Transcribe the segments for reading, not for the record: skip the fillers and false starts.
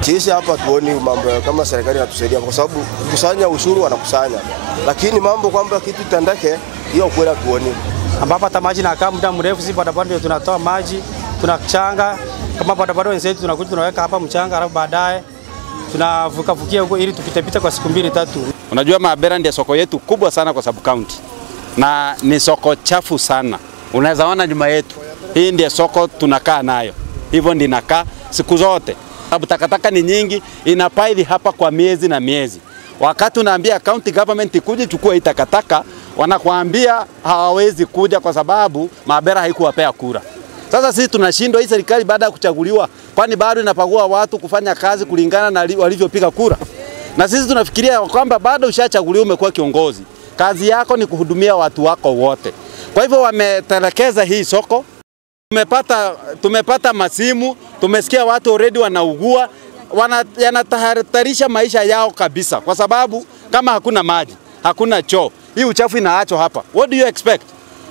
Sisi hapa tuoni mambo kama serikali inatusaidia kwa sababu kusanya ushuru wanakusanya. Lakini mambo kwamba kitu tandake hiyo kweli tuoni. Ambapo hata maji na kama muda mrefu sisi bodaboda ndio tunatoa maji, tunachanga kama bodaboda wenzetu tunakuja tunaweka hapa mchanga alafu baadaye tunavukia huko ili tupite kwa siku 2-3. Unajua Mabera ndio soko yetu kubwa sana kwa sub county. Na ni soko chafu sana. Unaweza ona nyuma yetu. Hii ndio soko tunakaa nayo. Hivyo ndio inakaa siku zote. Sababu takataka ni nyingi, inapaili hapa kwa miezi na miezi. Wakati unaambia county government ikuje chukua hii takataka, wanakuambia hawawezi kuja kwa sababu Mabera haikuwapea kura. Sasa sisi tunashindwa hii serikali baada ya kuchaguliwa, kwani bado inapagua watu kufanya kazi kulingana na walivyopiga kura. Na sisi tunafikiria kwamba bado ushachaguliwa umekuwa kiongozi. Kazi yako ni kuhudumia watu wako wote. Kwa hivyo wametelekeza hii soko. Tumepata masimu, tumesikia watu already wanaugua, yanatahatarisha maisha yao kabisa kwa sababu kama hakuna maji, hakuna choo, hii uchafu inaachwa hapa. What do you expect?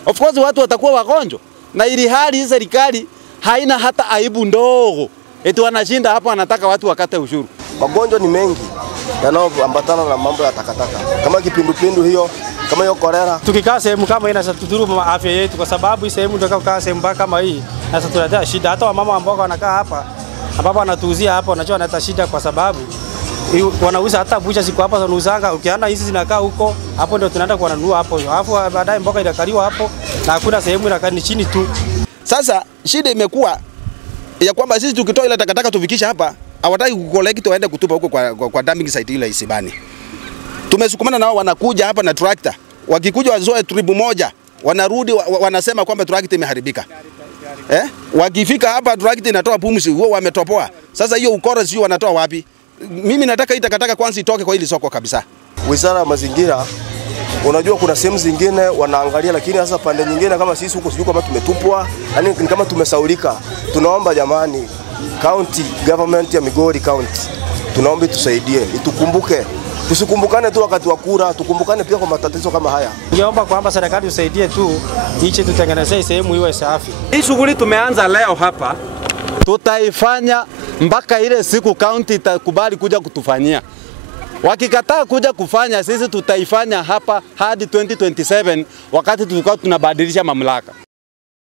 Of course watu watakuwa wagonjwa. Na ili hali hii serikali haina hata aibu ndogo. Eti wanashinda hapa wanataka watu wakate ushuru. Magonjwa ni mengi yanayoambatana na mambo ya takataka. Kama kipindupindu hiyo, kama hiyo kolera. Tukikaa sehemu kama hii inatudhuru afya yetu kwa sababu hii sehemu ndio kukaa sehemu kama hii na sasa tunaletea shida. Hata wamama ambao wanakaa hapa ambapo wanatuuzia hapa wanajua wanaleta shida kwa sababu wanauza hata bucha siku hapa wanauzanga, ukiona hizi zinakaa huko hapo ndio tunaenda kununua hapo. Alafu baadaye mboga inakaliwa hapo na hakuna sehemu inakaa ni chini tu. Sasa shida imekuwa ya kwamba sisi tukitoa ile takataka tufikisha hapa, hawataki kukolekti waende kutupa huko kwa dumping site ile Isibani. Tumesukumana nao wanakuja hapa na tractor. Wakikuja wazoe tribu moja, wanarudi wanasema kwamba tractor imeharibika. Wakifika hapa tractor inatoa pumzi, wao wametopoa. Sasa hiyo ukora sio wanatoa wapi? Mimi nataka hii takataka kwanza itoke kwa hili soko kabisa. Wizara ya mazingira unajua kuna sehemu zingine wanaangalia, lakini sasa pande nyingine kama sisi huko sijui kama tumetupwa, yani ni kama tumesaulika. Tunaomba jamani, county government ya Migori County, tunaomba tusaidie, itukumbuke. Tusikumbukane tu wakati wa kura, tukumbukane pia kwa matatizo kama haya. Ningeomba kwamba serikali usaidie tu hichi tutengenezee sehemu iwe safi. Hii shughuli tumeanza leo hapa, tutaifanya mpaka ile siku county itakubali kuja kutufanyia. Wakikataa kuja kufanya, sisi tutaifanya hapa hadi 2027 wakati tulikuwa tunabadilisha mamlaka.